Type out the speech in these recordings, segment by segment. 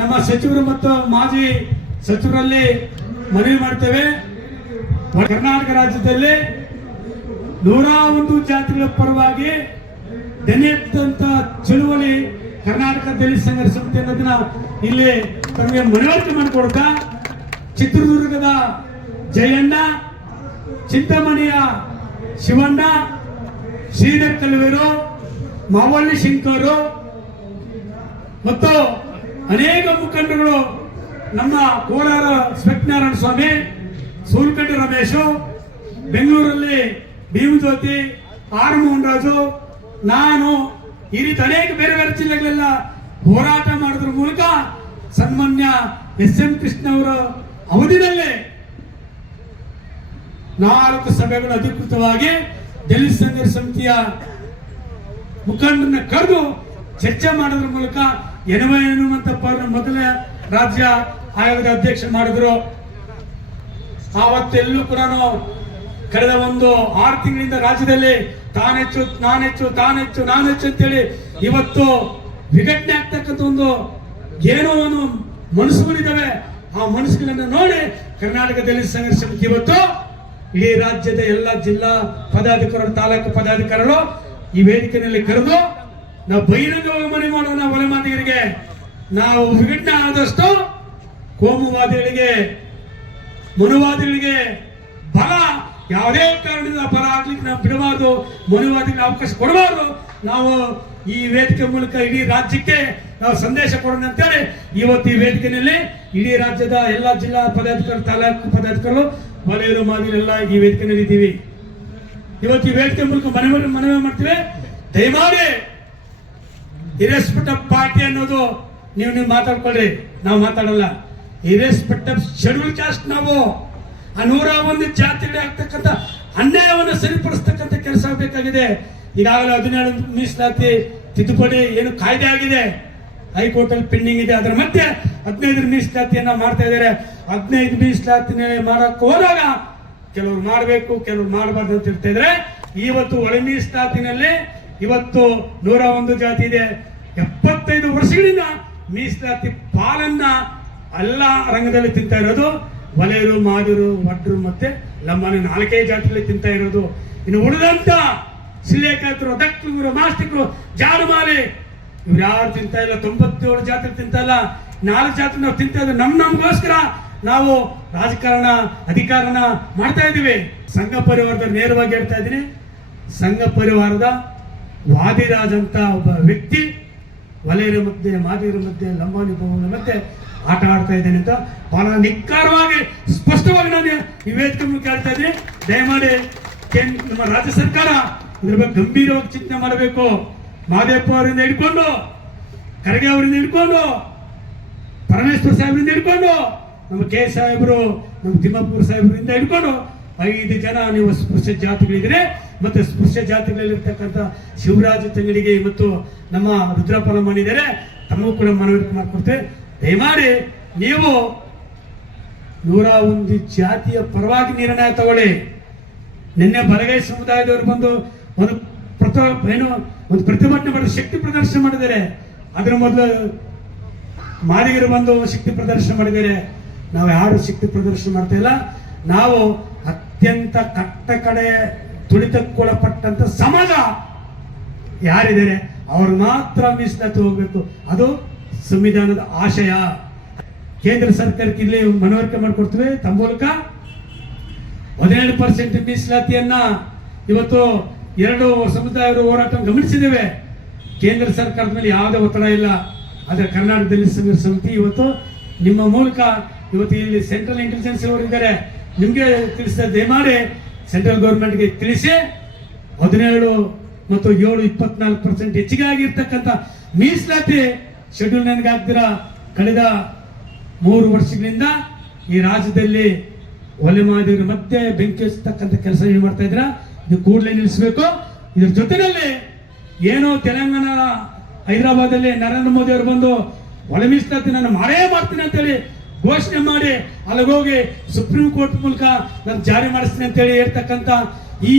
ನಮ್ಮ ಸಚಿವರು ಮತ್ತು ಮಾಜಿ ಸಚಿವರಲ್ಲಿ ಮನವಿ ಮಾಡ್ತೇವೆ. ಕರ್ನಾಟಕ ರಾಜ್ಯದಲ್ಲಿ 101 ಜಾತಿಗಳ ಪರವಾಗಿ ದಲಿತ ಚಳುವಳಿ ಕರ್ನಾಟಕ ದಲಿತ ಸಂಘರ್ಷ ಸಮಿತಿ ಅನ್ನೋದನ್ನ ಇಲ್ಲಿ ತಮಗೆ ಮನವರಿಕೆ ಮಾಡಿಕೊಡ್ತಾ, ಚಿತ್ರದುರ್ಗದ ಜಯಣ್ಣ, ಚಿಂತಾಮಣಿಯ ಶಿವಣ್ಣ, ಶ್ರೀಧರ್ ಕಲ್ವೇರು, ಮಾವಳ್ಳಿ ಶಂಕರು ಮತ್ತು ಅನೇಕ ಮುಖಂಡರುಗಳು, ನಮ್ಮ ಕೋಲಾರ ಸ್ವೆಟ್ನಾರಾಯಣ ಸ್ವಾಮಿ, ಸೂಲ್ಕಂಡಿ ರಮೇಶು, ಬೆಂಗಳೂರಲ್ಲಿ ಭೀಮಜ್ಯೋತಿ, ಆರ್ ಮೋಹನ್ ರಾಜು, ನಾನು ಈ ರೀತಿ ಅನೇಕ ಬೇರೆ ಬೇರೆ ಜಿಲ್ಲೆಗಳೆಲ್ಲ ಹೋರಾಟ ಮಾಡೋದ್ರ ಮೂಲಕ ಸನ್ಮಾನ್ಯ ಎಸ್.ಎಂ. ಕೃಷ್ಣ ಅವರ ಅವಧಿಯಲ್ಲಿ 4 ಸಭೆಗಳು ಅಧಿಕೃತವಾಗಿ ದಲಿತ ಸಂಘರ್ಷ ಸಮಿತಿಯ ಮುಖಂಡರನ್ನ ಕರೆದು ಚರ್ಚೆ ಮಾಡೋದ್ರ ಮೂಲಕ ಹನುಮಂತಪ್ಪ ಅವರ ಮೊದಲ ರಾಜ್ಯ ಆಯೋಗದ ಅಧ್ಯಕ್ಷ ಮಾಡಿದ್ರು. ಆವತ್ತೆಲ್ಲೂ ಕೂಡ ಕಳೆದ 6 ತಿಂಗಳಿಂದ ರಾಜ್ಯದಲ್ಲಿ ತಾನೆಚ್ಚು ನಾನೆಚ್ಚು ತಾನೆಚ್ಚು ನಾನೆಚ್ಚು ಅಂತೇಳಿ ಇವತ್ತು ವಿಘಟನೆ ಆಗ್ತಕ್ಕಂಥ ಏನೋ ಒಂದು ಮನಸ್ಸುಗಳಿದ್ದಾವೆ. ಆ ಮನಸ್ಸುಗಳನ್ನ ನೋಡಿ ಕರ್ನಾಟಕ ದಲಿತ ಸಂಘರ್ಷ ಸಮಿತಿ ಇವತ್ತು ಇಡೀ ರಾಜ್ಯದ ಎಲ್ಲ ಜಿಲ್ಲಾ ಪದಾಧಿಕಾರಿಗಳು, ತಾಲೂಕು ಪದಾಧಿಕಾರಿಗಳು ಈ ವೇದಿಕೆಯಲ್ಲಿ ಕರೆದು ನಾವು ಬಹಿರಂಗವಾಗಿ ಮನವಿ ಮಾಡೋಣ. ಒಲೆ ಮಾತಿಗರಿಗೆ ನಾವು ವಿಘಟನೆ ಆದಷ್ಟು ಕೋಮುವಾದಿಗಳಿಗೆ, ಮನುವಾದಿಗಳಿಗೆ ಬಲ ಯಾವುದೇ ಕಾರಣದಿಂದ ಬಲ ಆಗ್ಲಿಕ್ಕೆ ನಾವು ಬಿಡಬಾರ್ದು, ಮನುವಾದಿಗಳಿಗೆ ಅವಕಾಶ ಕೊಡಬಾರ್ದು. ನಾವು ಈ ವೇದಿಕೆ ಮೂಲಕ ಇಡೀ ರಾಜ್ಯಕ್ಕೆ ನಾವು ಸಂದೇಶ ಕೊಡೋಣ ಅಂತೇಳಿ ಇವತ್ತು ಈ ವೇದಿಕೆಯಲ್ಲಿ ಇಡೀ ರಾಜ್ಯದ ಎಲ್ಲ ಜಿಲ್ಲಾ ಪದಾಧಿಕಾರಿ, ತಾಲೂಕು ಪದಾಧಿಕಾರಿಗಳು, ವಲಯರು, ಮಾದಿರೆಲ್ಲ ಈ ವೇದಿಕೆಯಲ್ಲಿ ಇದ್ದೀವಿ. ಇವತ್ತು ಈ ವೇದಿಕೆ ಮೂಲಕ ಮನವಿ ಮಾಡ್ತೀವಿ. ದಯಮಾಡಿ ಇರೆಸ್ಪೆಕ್ಟ್ ಆಫ್ ಪಾರ್ಟಿ ಅನ್ನೋದು ನೀವು ಮಾತಾಡ್ಕೊಳ್ಳಿ, ನಾವು ಮಾತಾಡಲ್ಲ. ಇರೆಸ್ಪೆಕ್ಟ್ ಆಫ್ ಶೆಡ್ಯೂಲ್ ಕಾಸ್ಟ್ ನಾವು ಆ 101 ಜಾತಿಗಳೇ ಆಗ್ತಕ್ಕಂಥ ಅನ್ಯಾಯವನ್ನು ಸರಿಪಡಿಸ್ತಕ್ಕಂಥ ಕೆಲಸ ಆಗಬೇಕಾಗಿದೆ. ಈಗಾಗಲೇ 17 ಮೀಸಲಾತಿ ತಿದ್ದುಪಡಿ ಏನು ಕಾಯ್ದೆ ಆಗಿದೆ, ಹೈಕೋರ್ಟ್ ಅಲ್ಲಿ ಪೆಂಡಿಂಗ್ ಇದೆ. ಅದರ ಮತ್ತೆ 15 ಮೀಸಲಾತಿಯನ್ನ ಮಾಡ್ತಾ ಇದ್ದಾರೆ. 15 ಮೀಸಲಾತಿ ಮಾಡಕ್ ಹೋದಾಗ ಕೆಲವರು ಮಾಡಬೇಕು, ಕೆಲವರು ಮಾಡಬಾರ್ದು ಅಂತ ಹೇಳ್ತಾ ಇದ್ರೆ, ಇವತ್ತು ಒಳ ಮೀಸಲಾತಿನಲ್ಲಿ ಇವತ್ತು 101 ಜಾತಿ ಇದೆ. 75 ವರ್ಷಗಳಿಂದ ಮೀಸಲಾತಿ ಪಾಲನ್ನ ಎಲ್ಲ ರಂಗದಲ್ಲಿ ತಿಂತಾ ಇರೋದು ವಲಯರು, ಮಾದಿರು, ವಡ್ರು ಮತ್ತೆ ಲಂಬಾಣಿ 4 ಜಾತಿಗಳಲ್ಲಿ ತಿಂತಾ ಇರೋದು. ಇನ್ನು ಉಳಿದಂತ ಶಿಲ್ಲೇಖಾತರು, ದಕ್ಕರು, ಮಾಸ್ತಿಕರು, ಜಾಡುಮಾಲಿ ಇವ್ರು ಯಾರು ತಿಂತಾ ಇಲ್ಲ. 97 ಜಾತಿ ತಿಂತಾ ಇಲ್ಲ. 4 ಜಾತಿ ನಾವು ತಿಂತಾ ಇದ್ದೀವಿ. ನಮಗೋಸ್ಕರ ನಾವು ರಾಜಕಾರಣ, ಅಧಿಕಾರನ ಮಾಡ್ತಾ ಇದ್ದೀವಿ. ಸಂಘ ಪರಿವಾರದ ನೇರವಾಗಿ ಹೇಳ್ತಾ ಇದ್ದೀನಿ, ಸಂಘ ಪರಿವಾರದ ವಾದಿರಾಜ್ ಅಂತ ಒಬ್ಬ ವ್ಯಕ್ತಿ ವಲಯರ ಮಧ್ಯೆ, ಮಾದಿಗರ ಮಧ್ಯೆ, ಲಂಬಾಣಿ ಬಹುಗಳ ಮಧ್ಯೆ ಆಟ ಆಡ್ತಾ ಇದ್ದೇನೆ ಅಂತ ಬಹಳ ನಿಖರವಾಗಿ ಸ್ಪಷ್ಟವಾಗಿ ನಾನು ಈ ವೇದಿಕೆ ಮೂಲಕ ಹೇಳ್ತಾ ಇದ್ದೀನಿ. ದಯಮಾಡಿ ನಮ್ಮ ರಾಜ್ಯ ಸರ್ಕಾರ ಇದ್ರ ಬಗ್ಗೆ ಗಂಭೀರವಾಗಿ ಚಿಂತನೆ ಮಾಡಬೇಕು. ಮಾದೇಪ್ಪ ಅವರಿಂದ ಹಿಡ್ಕೊಂಡು, ಖರ್ಗೆ ಅವರಿಂದ ಹಿಡ್ಕೊಂಡು, ಪರಮೇಶ್ವರ್ ಸಾಹೇಬರಿಂದ ಹಿಡ್ಕೊಂಡು, ನಮ್ಮ ಕೆ ಸಾಹೇಬರು, ನಮ್ಮ ತಿಮ್ಮಪ್ಪೂರ್ ಸಾಹೇಬರಿಂದ ಹಿಡ್ಕೊಂಡು 5 ಜನ ನೀವು ಸ್ಪೃಶ್ಯ ಜಾತಿಗಳಿದ್ರೆ, ಮತ್ತೆ ಸ್ಪೃಶ್ಯ ಜಾತಿಗಳಲ್ಲಿರ್ತಕ್ಕಂಥ ಶಿವರಾಜ ತಂಗಡಿಗೆ ಮತ್ತು ನಮ್ಮ ರುದ್ರಪ್ಪ ಮಾಡಿದ್ದಾರೆ. ತಮಗೂ ಕೂಡ ಮನವರಿಕೆ ಮಾಡಿಕೊಡ್ತೇವೆ. ದಯಮಾಡಿ ನೀವು 101 ಜಾತಿಯ ಪರವಾಗಿ ನಿರ್ಣಯ ತಗೊಳ್ಳಿ. ನಿನ್ನೆ ಬಲಗೈ ಸಮುದಾಯದವರು ಬಂದು ಒಂದು ಪ್ರತಿಭಟನೆ ಮಾಡಿ ಶಕ್ತಿ ಪ್ರದರ್ಶನ ಮಾಡಿದ್ದಾರೆ. ಅದರ ಮೊದಲು ಮಾದಿಗರು ಬಂದು ಶಕ್ತಿ ಪ್ರದರ್ಶನ ಮಾಡಿದ್ದಾರೆ. ನಾವು ಯಾರು ಶಕ್ತಿ ಪ್ರದರ್ಶನ ಮಾಡ್ತಾ ಇಲ್ಲ. ನಾವು ಅತ್ಯಂತ ಕಟ್ಟ ಕಡೆ ತುಳಿತಕ್ಕೊಳಪಟ್ಟಂತ ಸಮಾಜ ಯಾರಿದ್ದಾರೆ ಅವ್ರು ಮಾತ್ರ ಮೀಸಲಾತಿ ಹೋಗ್ಬೇಕು. ಅದು ಸಂವಿಧಾನದ ಆಶಯ. ಕೇಂದ್ರ ಸರ್ಕಾರಕ್ಕೆ ಇಲ್ಲಿ ಮನವರಿಕೆ ಮಾಡಿಕೊಡ್ತೀವಿ. ತಮ್ಮ ಮೂಲಕ 17% ಮೀಸಲಾತಿಯನ್ನ ಇವತ್ತು 2 ಸಮುದಾಯರು ಹೋರಾಟ ಗಮನಿಸಿದ್ದೇವೆ. ಕೇಂದ್ರ ಸರ್ಕಾರದ ಮೇಲೆ ಯಾವುದೇ ಒತ್ತಡ ಇಲ್ಲ. ಆದರೆ ಕರ್ನಾಟಕ ದಲಿತ ಸಂಘರ್ಷ ಸಮಿತಿ ಇವತ್ತು ನಿಮ್ಮ ಮೂಲಕ ಇವತ್ತು ಇಲ್ಲಿ ಸೆಂಟ್ರಲ್ ಇಂಟೆಲಿಜೆನ್ಸ್ ಅವರು ಇದ್ದಾರೆ, ನಿಮ್ಗೆ ತಿಳಿಸಿದ. ದಯಮಾಡಿ ಸೆಂಟ್ರಲ್ ಗೌರ್ಮೆಂಟ್ಗೆ ತಿಳಿಸಿ 17 ಮತ್ತು 7 24% ಹೆಚ್ಚಿಗೆ ಆಗಿರ್ತಕ್ಕಂಥ ಮೀಸಲಾತಿ ಶೆಡ್ಯೂಲ್ ನನಗೆ ಆಗ್ದಿರ ಕಳೆದ 3 ವರ್ಷಗಳಿಂದ ಈ ರಾಜ್ಯದಲ್ಲಿ ಒಲೆ ಮಾದಿಗರ ಮಧ್ಯೆ ಬೆಂಕಿ ಹಚ್ಚತಕ್ಕಂಥ ಕೆಲಸ ಏನು ಮಾಡ್ತಾ ಇದ್ರ, ಇದು ಕೂಡಲೇ ನಿಲ್ಲಿಸಬೇಕು. ಇದ್ರ ಜೊತೆಯಲ್ಲಿ ಏನೋ ತೆಲಂಗಾಣ ಹೈದರಾಬಾದಲ್ಲಿ ನರೇಂದ್ರ ಮೋದಿ ಅವರು ಬಂದು ಒಲೆ ಮೀಸಲಾತಿ ನಾನು ಮಾಡೇ ಮಾಡ್ತೀನಿ ಅಂತೇಳಿ ಘೋಷಣೆ ಮಾಡಿ ಅಲ್ಲಿಗೋಗಿ ಸುಪ್ರೀಂ ಕೋರ್ಟ್ ಮೂಲಕ ನಾನು ಜಾರಿ ಮಾಡಿಸ್ತೀನಿ ಅಂತೇಳಿ ಹೇಳ್ತಕ್ಕಂಥ ಈ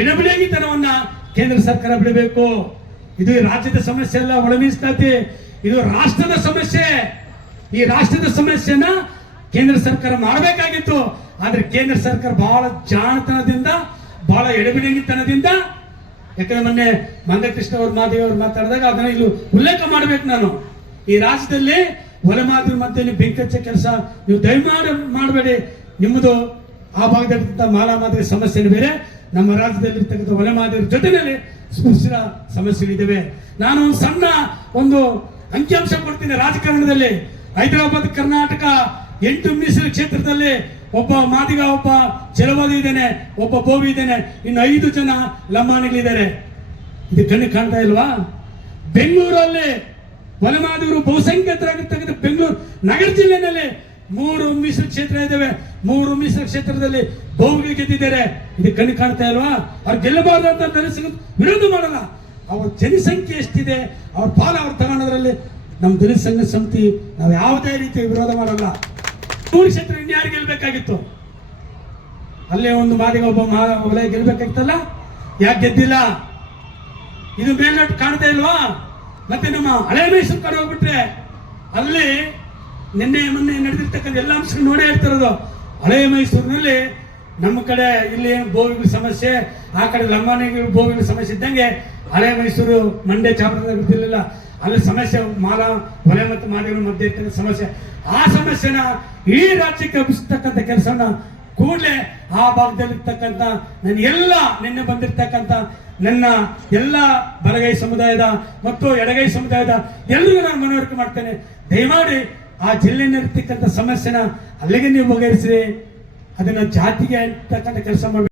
ಎಡಬಿಡಗಿತನವನ್ನ ಕೇಂದ್ರ ಸರ್ಕಾರ ಬಿಡಬೇಕು. ಇದು ರಾಜ್ಯದ ಸಮಸ್ಯೆ ಅಲ್ಲ, ಒಳ ಮೀಸಲಾತಿ ಇದು ರಾಷ್ಟ್ರದ ಸಮಸ್ಯೆ. ಈ ರಾಷ್ಟ್ರದ ಸಮಸ್ಯೆನ ಕೇಂದ್ರ ಸರ್ಕಾರ ಮಾಡಬೇಕಾಗಿತ್ತು. ಆದ್ರೆ ಕೇಂದ್ರ ಸರ್ಕಾರ ಬಹಳ ಜಾಣತನದಿಂದ, ಬಹಳ ಎಡಬಿಡಗಿತನದಿಂದ, ಯಾಕಂದ್ರೆ ಮೊನ್ನೆ ಮಂದಕೃಷ್ಣ ಅವ್ರ ಮಾದೇವಿ ಅವ್ರು ಮಾತಾಡಿದಾಗ ಅದನ್ನ ಇಲ್ಲಿ ಉಲ್ಲೇಖ ಮಾಡ್ಬೇಕು ನಾನು. ಈ ರಾಜ್ಯದಲ್ಲಿ ಒಲೆ ಮಾದಿರ ಮಧ್ಯೆ ನೀವು ಬೆಂಕಿ ಹಚ್ಚೋ ಕೆಲಸ ನೀವು ದಯಮಾಡಿ ಮಾಡಬೇಡಿ. ನಿಮ್ಮದು ಆ ಭಾಗದಲ್ಲಿರ್ತಕ್ಕಂಥ ಮಾಲಾ ಮಾದಿರ ಸಮಸ್ಯೆ ಬೇರೆ, ನಮ್ಮ ರಾಜ್ಯದಲ್ಲಿ ಇರ್ತಕ್ಕಂಥ ಒಲೆ ಮಾದಿರ ಜೊತೆಯಲ್ಲಿ ಸ್ಪೃಶ್ಯ ಸಮಸ್ಯೆಗಳಿದ್ದಾವೆ. ನಾನು ಸಣ್ಣ ಒಂದು ಅಂಕಿಅಂಶ ಕೊಡ್ತೀನಿ. ರಾಜಕಾರಣದಲ್ಲಿ ಹೈದರಾಬಾದ್ ಕರ್ನಾಟಕ 8 ಮೀಸಲು ಕ್ಷೇತ್ರದಲ್ಲಿ ಒಬ್ಬ ಮಾದಿಗ, ಒಬ್ಬ ಚಲವಾದಿ ಇದ್ದಾನೆ, ಒಬ್ಬ ಬೋವಿ ಇದ್ದಾನೆ, ಇನ್ನು 5 ಜನ ಲಂಬಾಣಿಗಳಿದ್ದಾರೆ. ಇದು ಕಣ್ಣಿಗೆ ಕಾಣ್ತಾ ಇಲ್ವಾ? ಬೆಂಗಳೂರಲ್ಲಿ ಒಲೆ ಮಾದಿಗರು ಬಹುಸಂಖ್ಯಾತರಾಗಿರ್ತಕ್ಕಂಥ ಬೆಂಗಳೂರು ನಗರ ಜಿಲ್ಲೆಯಲ್ಲಿ 3 ಮೀಸಲು ಕ್ಷೇತ್ರ ಇದ್ದಾವೆ. 3 ಮೀಸಲು ಕ್ಷೇತ್ರದಲ್ಲಿ ಬೋವಿಗೆ ಗೆದ್ದಿದ್ದಾರೆ. ಇದು ಕಣ್ಣು ಕಾಣ್ತಾ ಇಲ್ವಾ? ಅವ್ರು ಗೆಲ್ಲಬಾರ್ದು ಅಂತ ವಿರೋಧ ಮಾಡಲ್ಲ. ಅವ್ರ ಜನಸಂಖ್ಯೆ ಎಷ್ಟಿದೆ, ಅವ್ರ ಪಾಲ ಅವ್ರು ತಗೊಳೋದ್ರಲ್ಲಿ ನಮ್ಮ ದಲಿತ ಸಂಘ ಸಮಿತಿ ನಾವು ಯಾವುದೇ ರೀತಿಯ ವಿರೋಧ ಮಾಡಲ್ಲ. 3 ಕ್ಷೇತ್ರ ಇನ್ಯಾರು ಗೆಲ್ಬೇಕಾಗಿತ್ತು? ಅಲ್ಲೇ ಒಂದು ಮಾದಿಗ ಒಬ್ಬ ಒಲೆ ಗೆಲ್ಬೇಕಾಗಿತ್ತಲ್ಲ, ಯಾಕೆ ಗೆದ್ದಿಲ್ಲ? ಇದು ಮೇಲ್ನೋಟ ಕಾಣ್ತಾ ಇಲ್ವಾ? ಮತ್ತೆ ನಮ್ಮ ಹಳೆ ಮೈಸೂರು ಕಡೆ ಹೋಗ್ಬಿಟ್ರೆ ಅಲ್ಲಿ ನಿನ್ನೆ ಮೊನ್ನೆ ನಡೆದಿರ್ತಕ್ಕಂಥ ಎಲ್ಲ ಅಂಶಗಳು ನೋಡೇ ಇರ್ತಿರೋದು. ಹಳೆ ಮೈಸೂರಿನಲ್ಲಿ ನಮ್ಮ ಕಡೆ ಇಲ್ಲಿ ಏನು ಬೋವಿಗಳ ಸಮಸ್ಯೆ, ಆ ಕಡೆ ಲಂಬಾಣಿಗಳ ಬೋವಿಗಳ ಸಮಸ್ಯೆ ಇದ್ದಂಗೆ ಹಳೆ ಮೈಸೂರು ಮಂಡ್ಯ ಚಾಮರಾಜನಗರದಲ್ಲಿಲ್ಲ, ಅಲ್ಲಿ ಸಮಸ್ಯೆ ಮಾಲ ಒಲೆ ಮತ್ತು ಮಾದಿಗರ ಮಧ್ಯೆ ಇರ್ತಕ್ಕಂಥ ಸಮಸ್ಯೆ. ಆ ಸಮಸ್ಯೆನ ಈ ರಾಜ್ಯಕ್ಕೆ ಹಬ್ಬಿಸ್ತಕ್ಕಂಥ ಕೆಲಸನ ಕೂಡಲೇ ಆ ಭಾಗದಲ್ಲಿರ್ತಕ್ಕಂಥ ನನ್ನ ಎಲ್ಲ ನಿನ್ನೆ ಬಂದಿರ್ತಕ್ಕಂಥ ನನ್ನ ಎಲ್ಲ ಬಲಗೈ ಸಮುದಾಯದ ಮತ್ತು ಎಡಗೈ ಸಮುದಾಯದ ಎಲ್ಲರಿಗೂ ನಾನು ಮನವರಿಕೆ ಮಾಡ್ತೇನೆ. ದಯಮಾಡಿ ಆ ಜಿಲ್ಲೆಯಲ್ಲಿರ್ತಕ್ಕಂಥ ಸಮಸ್ಯೆನ ಅಲ್ಲಿಗೆ ನೀವು ಬಗೆಹರಿಸಿ ಅದನ್ನ ಜಾತಿಗೆ ಅಂತಕ್ಕಂಥ ಕೆಲಸ ಮಾಡಿ.